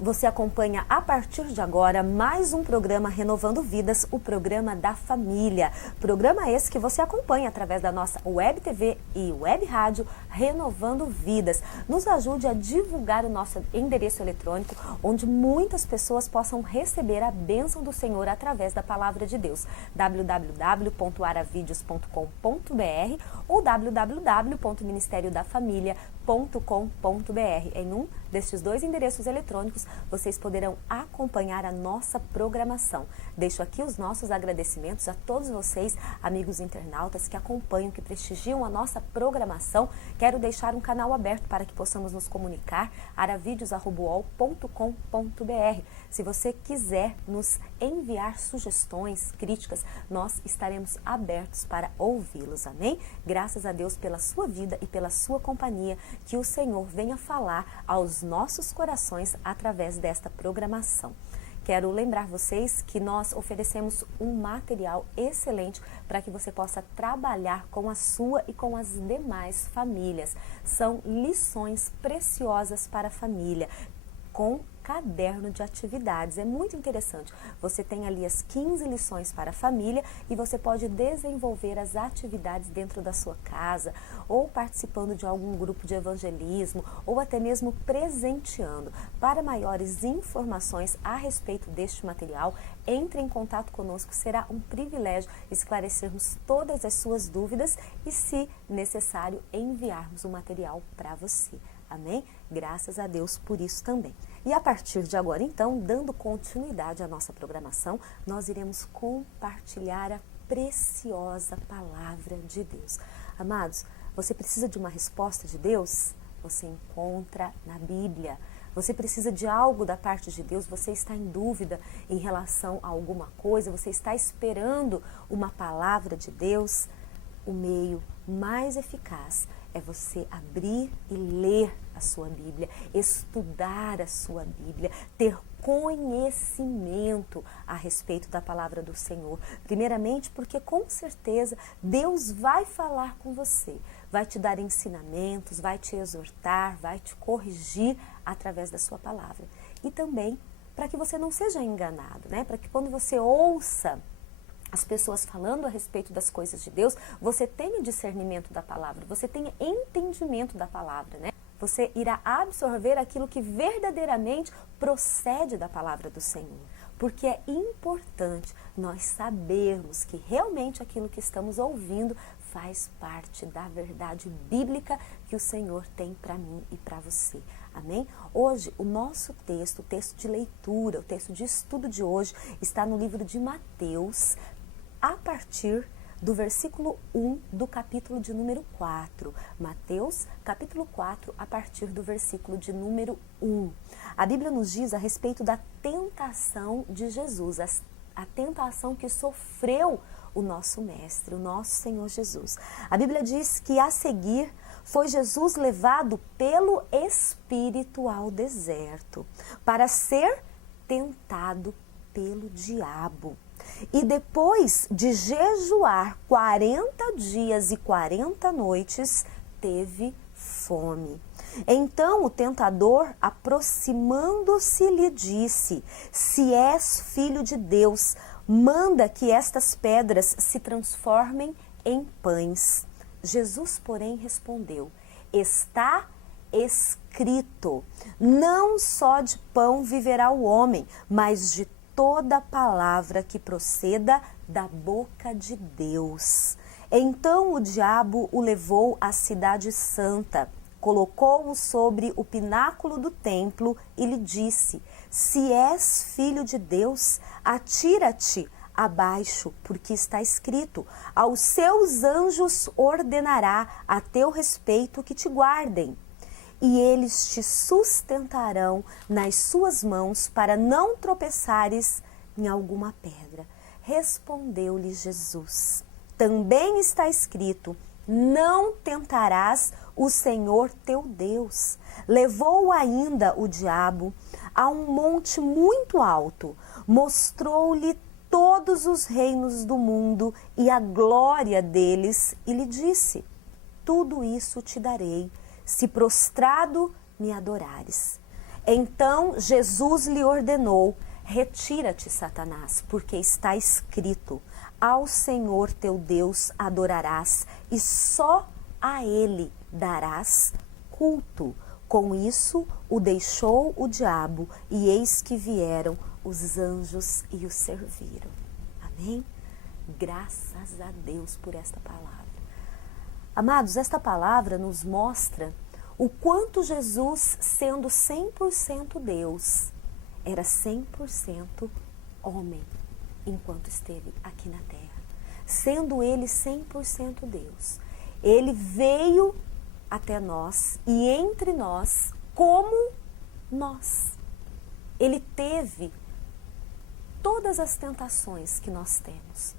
Você acompanha a partir de agora mais um programa Renovando Vidas, o programa da família. Programa esse que você acompanha através da nossa web TV e web rádio Renovando Vidas. Nos ajude a divulgar o nosso endereço eletrônico, onde muitas pessoas possam receber a bênção do Senhor através da palavra de Deus. www.aravideos.com.br ou www.ministeriodafamilia.com.br. Em um destes dois endereços eletrônicos, vocês poderão acompanhar a nossa programação. Deixo aqui os nossos agradecimentos a todos vocês, amigos internautas que acompanham, que prestigiam a nossa programação. Quero deixar um canal aberto para que possamos nos comunicar, aravideos@uol.com.br. Se você quiser nos enviar sugestões, críticas, nós estaremos abertos para ouvi-los, amém? Graças a Deus pela sua vida e pela sua companhia, que o Senhor venha falar aos nossos corações através desta programação. Quero lembrar vocês que nós oferecemos um material excelente para que você possa trabalhar com a sua e com as demais famílias. São lições preciosas para a família, com caderno de atividades. É muito interessante. Você tem ali as 15 lições para a família e você pode desenvolver as atividades dentro da sua casa, ou participando de algum grupo de evangelismo, ou até mesmo presenteando. Para maiores informações a respeito deste material, entre em contato conosco. Será um privilégio esclarecermos todas as suas dúvidas e, se necessário, enviarmos o material para você. Amém? Graças a Deus por isso também. E a partir de agora, então, dando continuidade à nossa programação, nós iremos compartilhar a preciosa palavra de Deus. Amados, você precisa de uma resposta de Deus? Você encontra na Bíblia. Você precisa de algo da parte de Deus, você está em dúvida em relação a alguma coisa, você está esperando uma palavra de Deus? O meio mais eficaz é você abrir e ler a sua Bíblia, estudar a sua Bíblia, ter conhecimento a respeito da palavra do Senhor. Primeiramente, porque com certeza Deus vai falar com você, vai te dar ensinamentos, vai te exortar, vai te corrigir através da sua palavra. E também para que você não seja enganado, né? Para que quando você ouça as pessoas falando a respeito das coisas de Deus, você tenha discernimento da palavra, você tenha entendimento da palavra, né? Você irá absorver aquilo que verdadeiramente procede da palavra do Senhor. Porque é importante nós sabermos que realmente aquilo que estamos ouvindo faz parte da verdade bíblica que o Senhor tem para mim e para você. Amém? Hoje, o nosso texto, o texto de leitura, o texto de estudo de hoje, está no livro de Mateus, a partir do versículo 1 do capítulo de número 4. Mateus, capítulo 4, a partir do versículo de número 1. A Bíblia nos diz a respeito da tentação de Jesus, a tentação que sofreu o nosso Mestre, o nosso Senhor Jesus. A Bíblia diz que a seguir foi Jesus levado pelo Espírito ao deserto para ser tentado pelo diabo. E depois de jejuar 40 dias e 40 noites, teve fome. Então o tentador, aproximando-se, lhe disse: se és filho de Deus, manda que estas pedras se transformem em pães. Jesus, porém, respondeu: está escrito, não só de pão viverá o homem, mas de toda palavra que proceda da boca de Deus. Então o diabo o levou à cidade santa, colocou-o sobre o pináculo do templo e lhe disse: se és filho de Deus, atira-te abaixo, porque está escrito: aos seus anjos ordenará a teu respeito que te guardem, e eles te sustentarão nas suas mãos para não tropeçares em alguma pedra. Respondeu-lhe Jesus: também está escrito: não tentarás o Senhor teu Deus. Levou ainda o diabo a um monte muito alto, mostrou-lhe todos os reinos do mundo e a glória deles, e lhe disse: tudo isso te darei, se prostrado me adorares. Então Jesus lhe ordenou: retira-te, Satanás, porque está escrito: ao Senhor teu Deus adorarás e só a Ele darás culto. Com isso o deixou o diabo, e eis que vieram os anjos e o serviram. Amém? Graças a Deus por esta palavra. Amados, esta palavra nos mostra o quanto Jesus, sendo 100% Deus, era 100% homem enquanto esteve aqui na terra. Sendo ele 100% Deus, ele veio até nós e entre nós como nós. Ele teve todas as tentações que nós temos.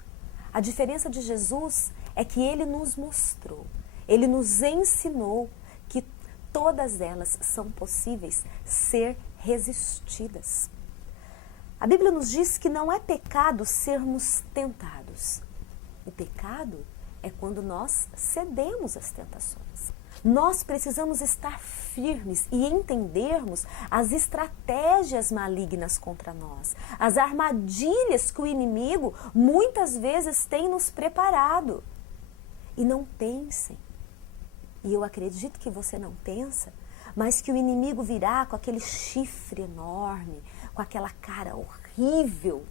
A diferença de Jesus é que ele nos mostrou, ele nos ensinou que todas elas são possíveis ser resistidas. A Bíblia nos diz que não é pecado sermos tentados. O pecado é quando nós cedemos às tentações. Nós precisamos estar firmes e entendermos as estratégias malignas contra nós, as armadilhas que o inimigo muitas vezes tem nos preparado. E não pensem, e eu acredito que você não pensa, mas que o inimigo virá com aquele chifre enorme, com aquela cara horrível.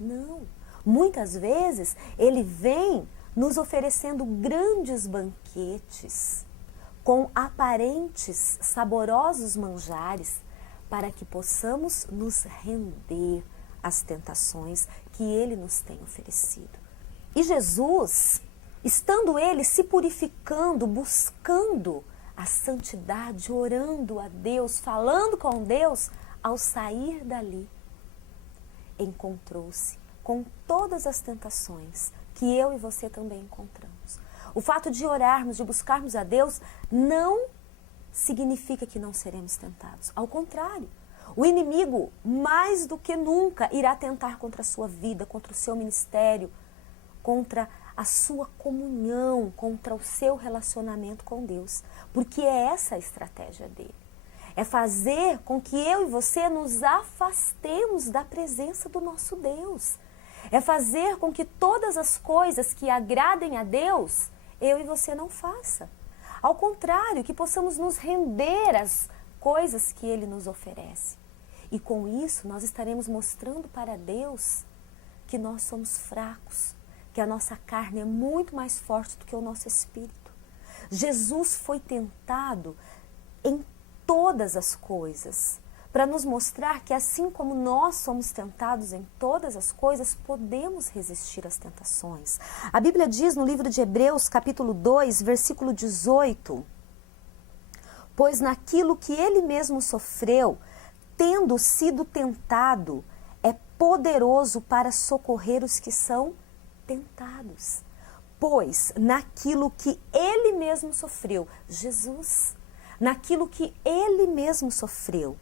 Não, muitas vezes ele vem nos oferecendo grandes banquetes, com aparentes saborosos manjares, para que possamos nos render às tentações que ele nos tem oferecido. E Jesus, estando ele se purificando, buscando a santidade, orando a Deus, falando com Deus, ao sair dali, encontrou-se com todas as tentações que eu e você também encontramos. O fato de orarmos, de buscarmos a Deus, não significa que não seremos tentados. Ao contrário, o inimigo, mais do que nunca, irá tentar contra a sua vida, contra o seu ministério, contra a sua comunhão, contra o seu relacionamento com Deus. Porque é essa a estratégia dele. É fazer com que eu e você nos afastemos da presença do nosso Deus. É fazer com que todas as coisas que agradem a Deus, eu e você não faça. Ao contrário, que possamos nos render às coisas que Ele nos oferece. E com isso, nós estaremos mostrando para Deus que nós somos fracos, que a nossa carne é muito mais forte do que o nosso espírito. Jesus foi tentado em todas as coisas, para nos mostrar que assim como nós somos tentados em todas as coisas, podemos resistir às tentações. A Bíblia diz no livro de Hebreus, capítulo 2, versículo 18, pois naquilo que ele mesmo sofreu, tendo sido tentado, é poderoso para socorrer os que são tentados. Pois naquilo que ele mesmo sofreu, Jesus, naquilo que ele mesmo sofreu,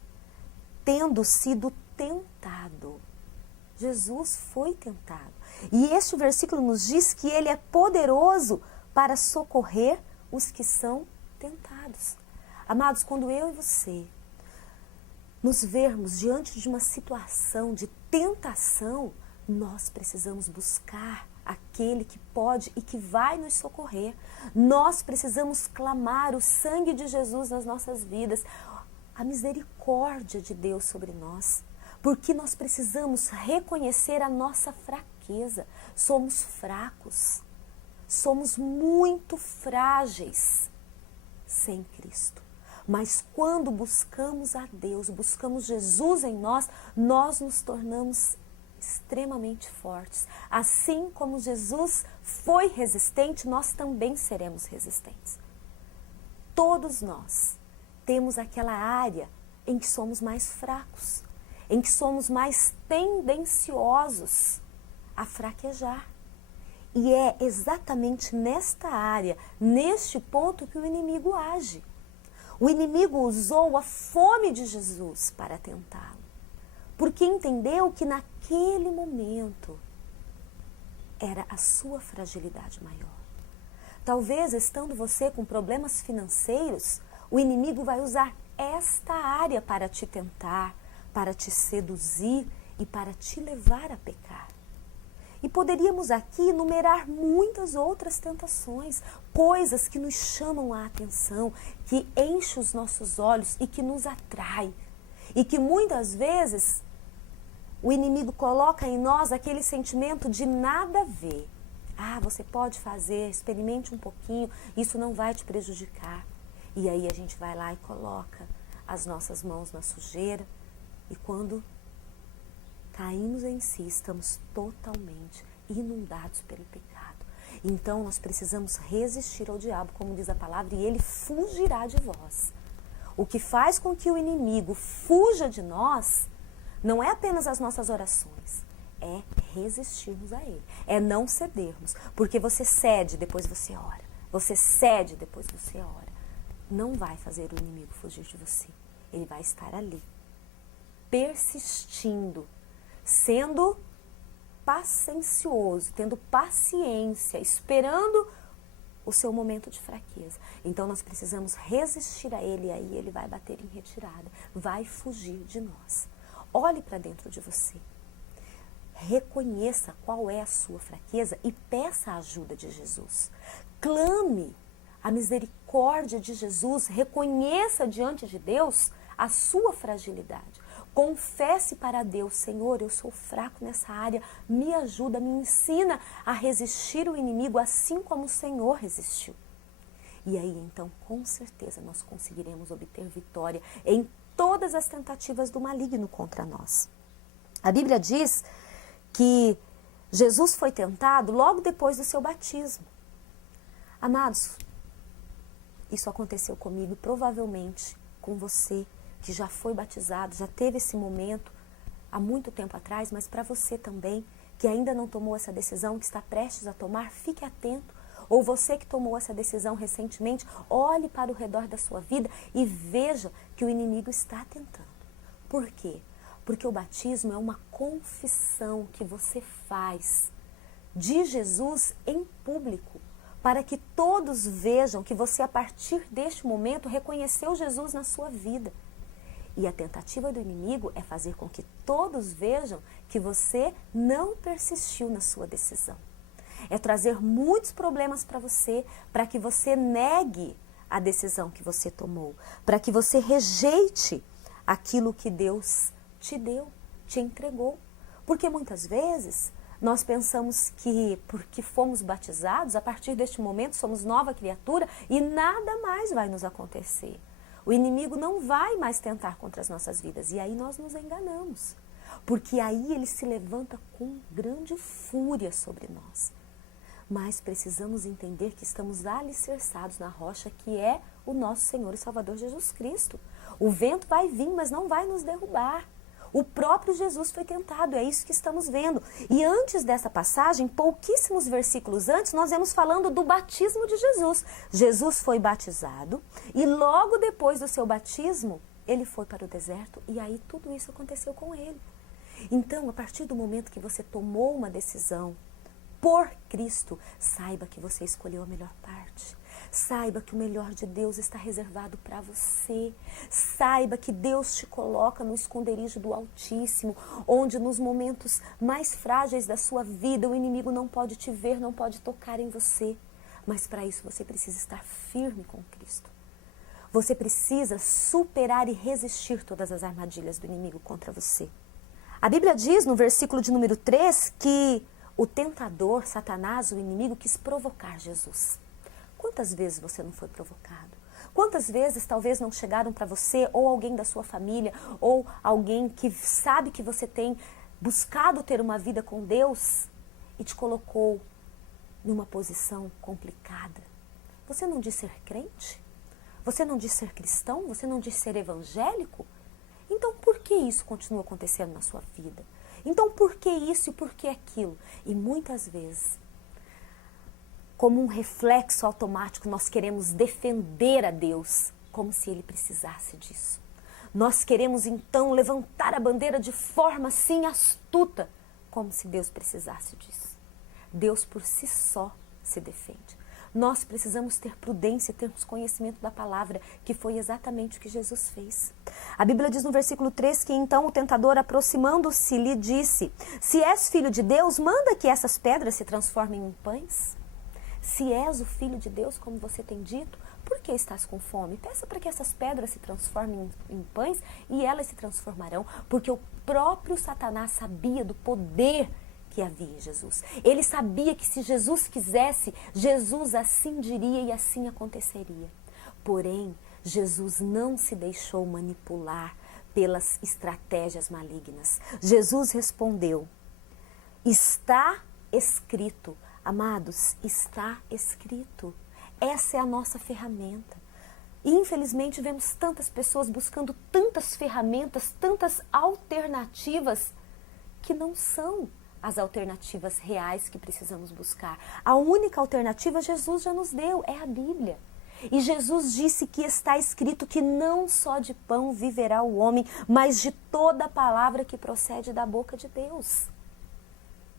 tendo sido tentado. Jesus foi tentado. E este versículo nos diz que ele é poderoso para socorrer os que são tentados. Amados, quando eu e você nos vermos diante de uma situação de tentação, nós precisamos buscar aquele que pode e que vai nos socorrer. Nós precisamos clamar o sangue de Jesus nas nossas vidas, a misericórdia de Deus sobre nós, porque nós precisamos reconhecer a nossa fraqueza. Somos fracos, somos muito frágeis sem Cristo. Mas quando buscamos a Deus, buscamos Jesus em nós, nós nos tornamos extremamente fortes. Assim como Jesus foi resistente, nós também seremos resistentes. Todos nós temos aquela área em que somos mais fracos, em que somos mais tendenciosos a fraquejar. E é exatamente nesta área, neste ponto, que o inimigo age. O inimigo usou a fome de Jesus para tentá-lo, porque entendeu que naquele momento era a sua fragilidade maior. Talvez, estando você com problemas financeiros, o inimigo vai usar esta área para te tentar, para te seduzir e para te levar a pecar. E poderíamos aqui enumerar muitas outras tentações, coisas que nos chamam a atenção, que enchem os nossos olhos e que nos atrai. E que muitas vezes o inimigo coloca em nós aquele sentimento de nada a ver. Ah, você pode fazer, experimente um pouquinho, isso não vai te prejudicar. E aí a gente vai lá e coloca as nossas mãos na sujeira e quando caímos em si, estamos totalmente inundados pelo pecado. Então nós precisamos resistir ao diabo, como diz a palavra, e ele fugirá de vós. O que faz com que o inimigo fuja de nós não é apenas as nossas orações, é resistirmos a ele, é não cedermos, porque você cede, depois você ora, você cede, depois você ora. Não vai fazer o inimigo fugir de você, ele vai estar ali, persistindo, sendo paciencioso, tendo paciência, esperando o seu momento de fraqueza. Então nós precisamos resistir a ele e aí ele vai bater em retirada, vai fugir de nós. Olhe para dentro de você, reconheça qual é a sua fraqueza e peça a ajuda de Jesus. Clame a misericórdia de Jesus, reconheça diante de Deus a sua fragilidade. Confesse para Deus, Senhor, eu sou fraco nessa área, me ajuda, me ensina a resistir o inimigo assim como o Senhor resistiu. E aí, então, com certeza, nós conseguiremos obter vitória em todas as tentativas do maligno contra nós. A Bíblia diz que Jesus foi tentado logo depois do seu batismo. Amados, isso aconteceu comigo e provavelmente com você, que já foi batizado, já teve esse momento há muito tempo atrás, mas para você também, que ainda não tomou essa decisão, que está prestes a tomar, fique atento. Ou você que tomou essa decisão recentemente, olhe para o redor da sua vida e veja que o inimigo está tentando. Por quê? Porque o batismo é uma confissão que você faz de Jesus em público, para que todos vejam que você, a partir deste momento, reconheceu Jesus na sua vida. E a tentativa do inimigo é fazer com que todos vejam que você não persistiu na sua decisão. É trazer muitos problemas para você, para que você negue a decisão que você tomou, para que você rejeite aquilo que Deus te deu, te entregou. Porque muitas vezes nós pensamos que porque fomos batizados, a partir deste momento somos nova criatura e nada mais vai nos acontecer. O inimigo não vai mais tentar contra as nossas vidas. E aí nós nos enganamos. Porque aí ele se levanta com grande fúria sobre nós. Mas precisamos entender que estamos alicerçados na rocha que é o nosso Senhor e Salvador Jesus Cristo. O vento vai vir, mas não vai nos derrubar. O próprio Jesus foi tentado, é isso que estamos vendo. E antes dessa passagem, pouquíssimos versículos antes, nós vemos falando do batismo de Jesus. Jesus foi batizado e logo depois do seu batismo, ele foi para o deserto e aí tudo isso aconteceu com ele. Então, a partir do momento que você tomou uma decisão por Cristo, saiba que você escolheu a melhor parte. Saiba que o melhor de Deus está reservado para você. Saiba que Deus te coloca no esconderijo do Altíssimo, onde nos momentos mais frágeis da sua vida o inimigo não pode te ver, não pode tocar em você. Mas para isso você precisa estar firme com Cristo. Você precisa superar e resistir todas as armadilhas do inimigo contra você. A Bíblia diz no versículo de número 3 que o tentador, Satanás, o inimigo, quis provocar Jesus. Quantas vezes você não foi provocado? Quantas vezes talvez não chegaram para você ou alguém da sua família ou alguém que sabe que você tem buscado ter uma vida com Deus e te colocou numa posição complicada? Você não diz ser crente? Você não diz ser cristão? Você não diz ser evangélico? Então por que isso continua acontecendo na sua vida? Então por que isso e por que aquilo? E muitas vezes, como um reflexo automático, nós queremos defender a Deus como se Ele precisasse disso. Nós queremos então levantar a bandeira de forma assim astuta, como se Deus precisasse disso. Deus por si só se defende. nós precisamos ter prudência, termos conhecimento da palavra, que foi exatamente o que Jesus fez. A Bíblia diz no versículo 3 que então o tentador, aproximando-se, lhe disse: se és filho de Deus, manda que essas pedras se transformem em pães. Se és o Filho de Deus, como você tem dito, por que estás com fome? Peça para que essas pedras se transformem em pães e elas se transformarão, porque o próprio Satanás sabia do poder que havia em Jesus. Ele sabia que se Jesus quisesse, Jesus assim diria e assim aconteceria. Porém, Jesus não se deixou manipular pelas estratégias malignas. Jesus respondeu: está escrito. Amados, está escrito. Essa é a nossa ferramenta. E infelizmente vemos tantas pessoas buscando tantas ferramentas, tantas alternativas que não são as alternativas reais que precisamos buscar. A única alternativa Jesus já nos deu, é a Bíblia. E Jesus disse que está escrito que não só de pão viverá o homem, mas de toda a palavra que procede da boca de Deus.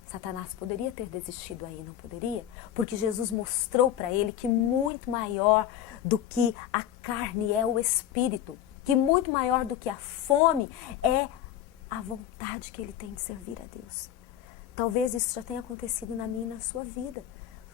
Satanás poderia ter desistido aí, não poderia? Porque Jesus mostrou para ele que muito maior do que a carne é o espírito, que muito maior do que a fome é a vontade que ele tem de servir a Deus. Talvez isso já tenha acontecido na minha e na sua vida.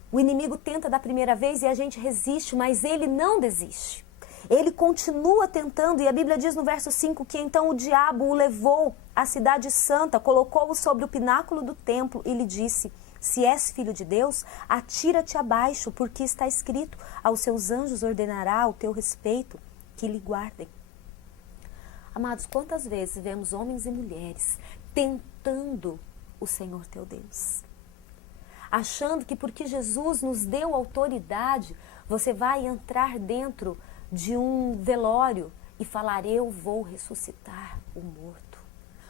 O inimigo tenta da primeira vez e a gente resiste, mas ele não desiste. Ele continua tentando, e a Bíblia diz no verso 5 que então o diabo o levou à cidade santa, colocou-o sobre o pináculo do templo e lhe disse: se és filho de Deus, atira-te abaixo, porque está escrito: aos seus anjos ordenará ao teu respeito que lhe guardem. Amados, quantas vezes vemos homens e mulheres tentando o Senhor teu Deus, achando que porque Jesus nos deu autoridade, você vai entrar dentro de um velório e falar: eu vou ressuscitar o morto.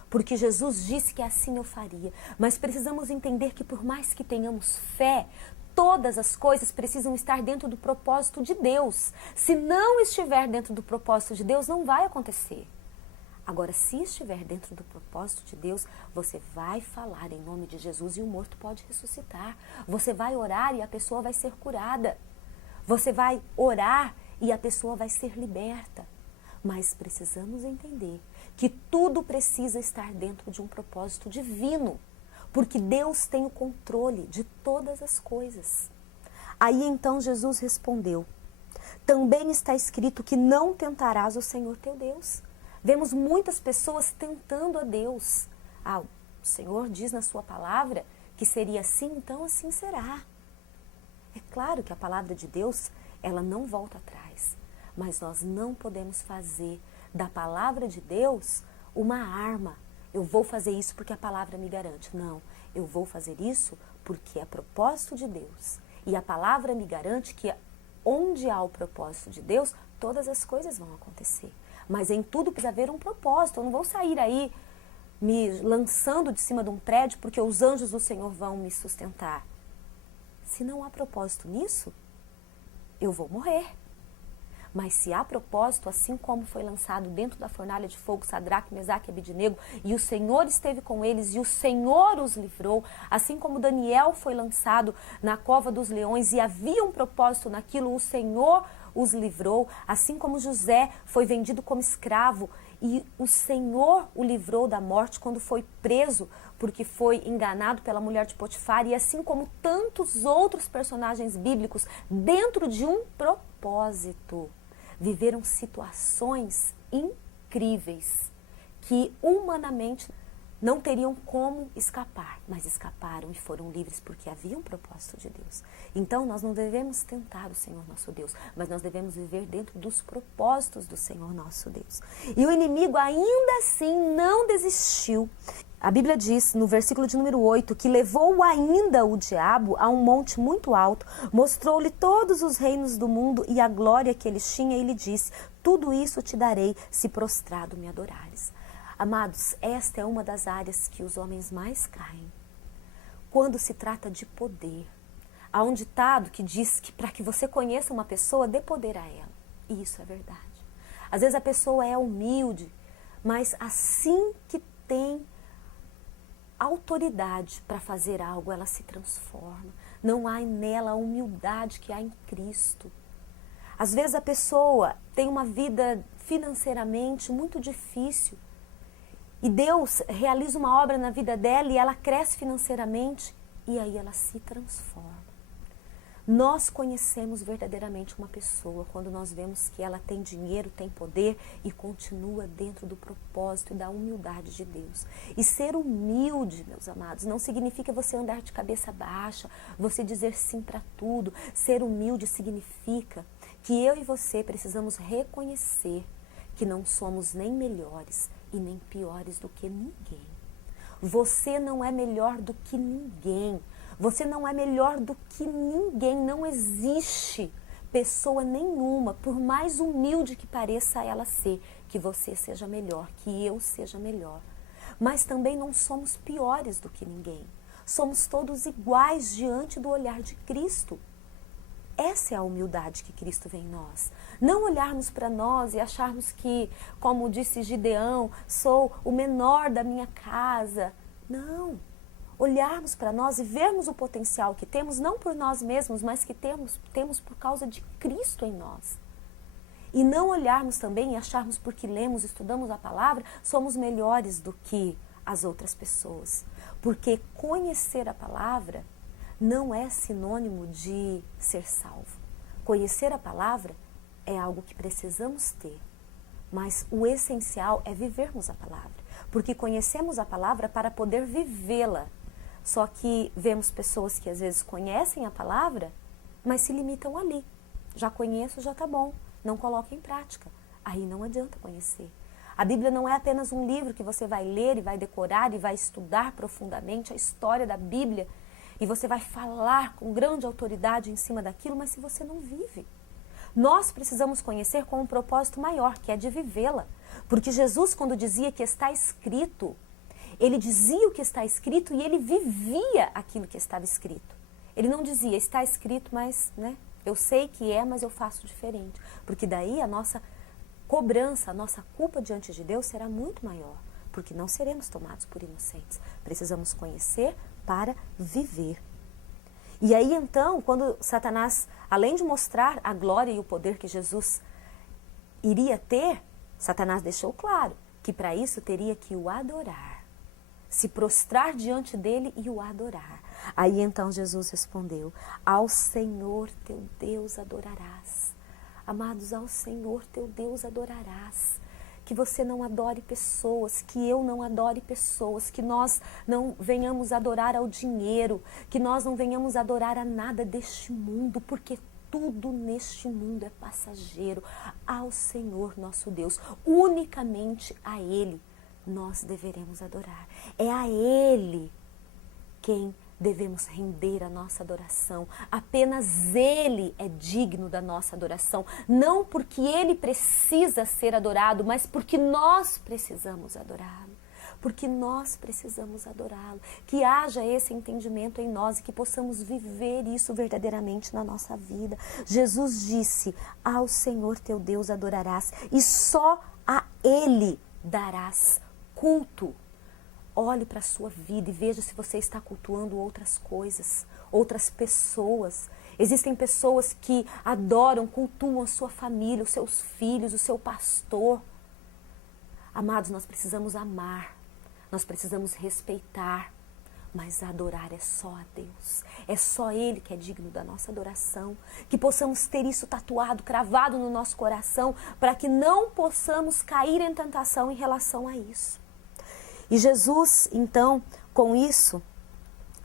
Porque Jesus disse que assim eu faria. Mas precisamos entender que por mais que tenhamos fé, todas as coisas precisam estar dentro do propósito de Deus. Se não estiver dentro do propósito de Deus, não vai acontecer. Agora, se estiver dentro do propósito de Deus, você vai falar em nome de Jesus e o morto pode ressuscitar. Você vai orar e a pessoa vai ser curada. Você vai orar e a pessoa vai ser liberta. Mas precisamos entender que tudo precisa estar dentro de um propósito divino, porque Deus tem o controle de todas as coisas. Aí então Jesus respondeu: também está escrito que não tentarás o Senhor teu Deus. Vemos muitas pessoas tentando a Deus. O Senhor diz na sua palavra que seria assim, então assim será. É claro que a palavra de Deus, ela não volta atrás, mas nós não podemos fazer da palavra de Deus uma arma. Eu vou fazer isso porque a palavra me garante. Não, eu vou fazer isso porque é propósito de Deus. E a palavra me garante que onde há o propósito de Deus, todas as coisas vão acontecer. Mas em tudo precisa haver um propósito. Eu não vou sair aí me lançando de cima de um prédio porque os anjos do Senhor vão me sustentar. Se não há propósito nisso, eu vou morrer. Mas se há propósito, assim como foi lançado dentro da fornalha de fogo Sadraque, Mesaque e Abednego, e o Senhor esteve com eles e o Senhor os livrou, assim como Daniel foi lançado na cova dos leões e havia um propósito naquilo, o Senhor os livrou, assim como José foi vendido como escravo e o Senhor o livrou da morte quando foi preso porque foi enganado pela mulher de Potifar, e assim como tantos outros personagens bíblicos dentro de um propósito, viveram situações incríveis que humanamente não teriam como escapar, mas escaparam e foram livres porque havia um propósito de Deus. Então nós não devemos tentar o Senhor nosso Deus, mas nós devemos viver dentro dos propósitos do Senhor nosso Deus. E o inimigo ainda assim não desistiu. A Bíblia diz, no versículo de número 8, que levou ainda o diabo a um monte muito alto, mostrou-lhe todos os reinos do mundo e a glória que eles tinham e lhe disse: tudo isso te darei se prostrado me adorares. Amados, esta é uma das áreas que os homens mais caem. Quando se trata de poder. Há um ditado que diz que para que você conheça uma pessoa, dê poder a ela. E isso é verdade. Às vezes a pessoa é humilde, mas assim que tem autoridade para fazer algo, ela se transforma. não há nela a humildade que há em Cristo. Às vezes a pessoa tem uma vida financeiramente muito difícil e Deus realiza uma obra na vida dela e ela cresce financeiramente e aí ela se transforma. Nós conhecemos verdadeiramente uma pessoa quando nós vemos que ela tem dinheiro, tem poder e continua dentro do propósito e da humildade de Deus. E ser humilde, meus amados, não significa você andar de cabeça baixa, você dizer sim para tudo. Ser humilde significa que eu e você precisamos reconhecer que não somos nem melhores e nem piores do que ninguém. Você não é melhor do que ninguém. Você não é melhor do que ninguém. Não existe pessoa nenhuma, por mais humilde que pareça ela ser, que você seja melhor, que eu seja melhor. Mas também não somos piores do que ninguém. Somos todos iguais diante do olhar de Cristo. Essa é a humildade que Cristo vê em nós. Não olharmos para nós e acharmos que, como disse Gideão, sou o menor da minha casa. Não. Olharmos para nós e vermos o potencial que temos, não por nós mesmos, mas que temos por causa de Cristo em nós. E não olharmos também e acharmos porque lemos, estudamos a palavra, somos melhores do que as outras pessoas. Porque conhecer a palavra não é sinônimo de ser salvo. Conhecer a palavra é algo que precisamos ter, mas o essencial é vivermos a palavra, porque conhecemos a palavra para poder vivê-la. Só que vemos pessoas que às vezes conhecem a palavra, mas se limitam ali. Já conheço, já tá bom, não coloca em prática. Aí não adianta conhecer. A Bíblia não é apenas um livro que você vai ler e vai decorar e vai estudar profundamente a história da Bíblia, e você vai falar com grande autoridade em cima daquilo, mas se você não vive. Nós precisamos conhecer com um propósito maior, que é de vivê-la. Porque Jesus, quando dizia que está escrito, ele dizia o que está escrito e ele vivia aquilo que estava escrito. Ele não dizia, está escrito, mas eu sei que é, mas eu faço diferente. Porque daí a nossa cobrança, a nossa culpa diante de Deus será muito maior. Porque não seremos tomados por inocentes. Precisamos conhecer para viver. E aí então, quando Satanás, além de mostrar a glória e o poder que Jesus iria ter, Satanás deixou claro que para isso teria que o adorar, se prostrar diante dele e o adorar. Aí então Jesus respondeu, ao Senhor teu Deus adorarás. Amados, ao Senhor teu Deus adorarás. Que você não adore pessoas, que eu não adore pessoas, que nós não venhamos adorar ao dinheiro, que nós não venhamos adorar a nada deste mundo, porque tudo neste mundo é passageiro. Ao Senhor nosso Deus, unicamente a Ele nós deveremos adorar. É a Ele quem devemos render a nossa adoração. Apenas Ele é digno da nossa adoração. Não porque Ele precisa ser adorado, mas porque nós precisamos adorá-lo. Porque nós precisamos adorá-lo. Que haja esse entendimento em nós e que possamos viver isso verdadeiramente na nossa vida. Jesus disse, ao Senhor teu Deus adorarás e só a Ele darás culto. Olhe para a sua vida e veja se você está cultuando outras coisas, outras pessoas. Existem pessoas que adoram, cultuam a sua família, os seus filhos, o seu pastor. Amados, nós precisamos amar, nós precisamos respeitar, mas adorar é só a Deus. É só Ele que é digno da nossa adoração. Que possamos ter isso tatuado, cravado no nosso coração, para que não possamos cair em tentação em relação a isso. E Jesus, então, com isso,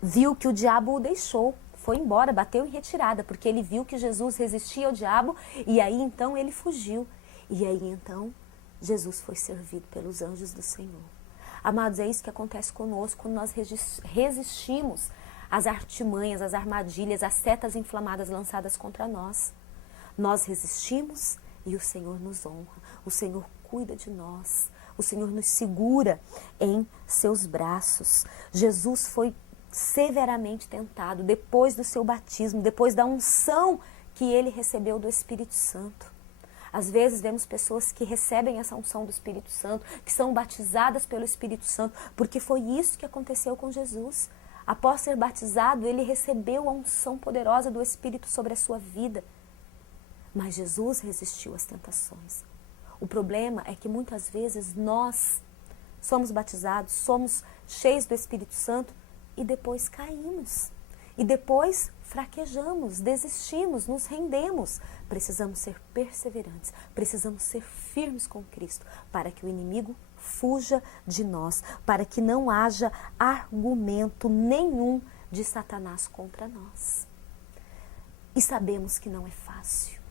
viu que o diabo o deixou, foi embora, bateu em retirada, porque ele viu que Jesus resistia ao diabo e aí então ele fugiu. E aí então Jesus foi servido pelos anjos do Senhor. Amados, é isso que acontece conosco quando nós resistimos às artimanhas, às armadilhas, às setas inflamadas lançadas contra nós. Nós resistimos e o Senhor nos honra, o Senhor cuida de nós. O Senhor nos segura em seus braços. Jesus foi severamente tentado depois do seu batismo, depois da unção que ele recebeu do Espírito Santo. Às vezes vemos pessoas que recebem essa unção do Espírito Santo, que são batizadas pelo Espírito Santo, porque foi isso que aconteceu com Jesus. Após ser batizado, ele recebeu a unção poderosa do Espírito sobre a sua vida. Mas Jesus resistiu às tentações. O problema é que muitas vezes nós somos batizados, somos cheios do Espírito Santo e depois caímos. E depois fraquejamos, desistimos, nos rendemos. Precisamos ser perseverantes, precisamos ser firmes com Cristo para que o inimigo fuja de nós, para que não haja argumento nenhum de Satanás contra nós. E sabemos que não é fácil.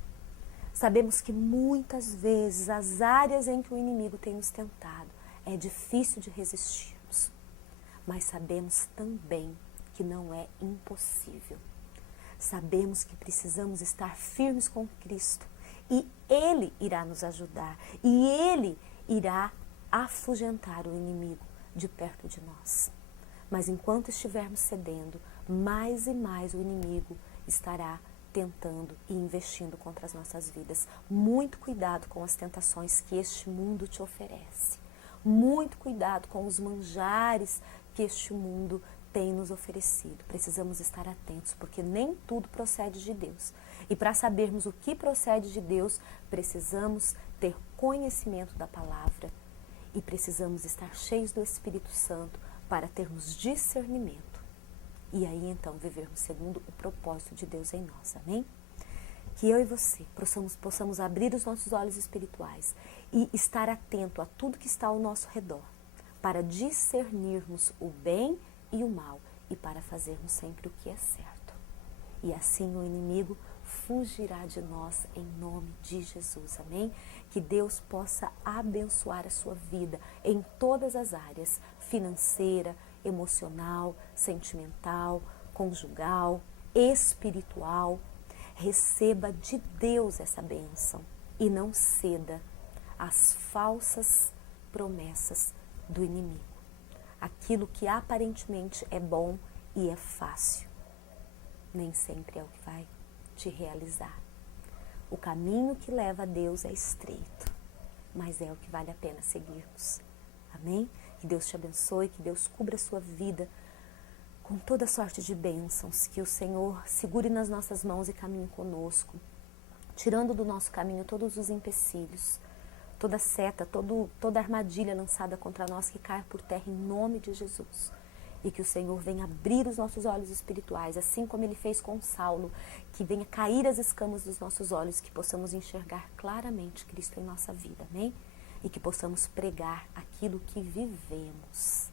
Sabemos que muitas vezes as áreas em que o inimigo tem nos tentado é difícil de resistirmos. Mas sabemos também que não é impossível. Sabemos que precisamos estar firmes com Cristo e Ele irá nos ajudar e Ele irá afugentar o inimigo de perto de nós. Mas enquanto estivermos cedendo, mais e mais o inimigo estará tentando e investindo contra as nossas vidas. Muito cuidado com as tentações que este mundo te oferece. Muito cuidado com os manjares que este mundo tem nos oferecido. Precisamos estar atentos, porque nem tudo procede de Deus. E para sabermos o que procede de Deus, precisamos ter conhecimento da palavra e precisamos estar cheios do Espírito Santo para termos discernimento. E aí então vivermos segundo o propósito de Deus em nós, amém? Que eu e você possamos abrir os nossos olhos espirituais e estar atento a tudo que está ao nosso redor, para discernirmos o bem e o mal e para fazermos sempre o que é certo. E assim o inimigo fugirá de nós em nome de Jesus, amém? Que Deus possa abençoar a sua vida em todas as áreas, financeira, emocional, sentimental, conjugal, espiritual. Receba de Deus essa bênção e não ceda às falsas promessas do inimigo. Aquilo que aparentemente é bom e é fácil, nem sempre é o que vai te realizar. O caminho que leva a Deus é estreito, mas é o que vale a pena seguirmos. Amém? Que Deus te abençoe, que Deus cubra a sua vida com toda sorte de bênçãos, que o Senhor segure nas nossas mãos e caminhe conosco, tirando do nosso caminho todos os empecilhos, toda seta, toda armadilha lançada contra nós, que caia por terra em nome de Jesus. E que o Senhor venha abrir os nossos olhos espirituais, assim como Ele fez com Saulo, que venha cair as escamas dos nossos olhos, que possamos enxergar claramente Cristo em nossa vida, amém? E que possamos pregar aquilo que vivemos,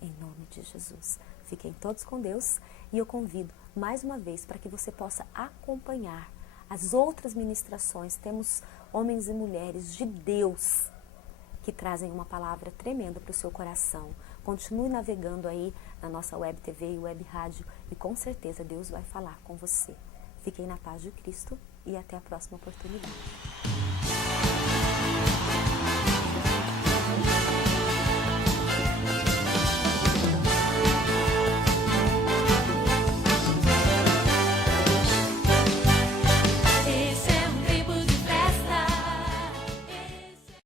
em nome de Jesus. Fiquem todos com Deus e eu convido mais uma vez para que você possa acompanhar as outras ministrações. Temos homens e mulheres de Deus que trazem uma palavra tremenda para o seu coração. Continue navegando aí na nossa web TV e web rádio e com certeza Deus vai falar com você. Fiquem na paz de Cristo e até a próxima oportunidade.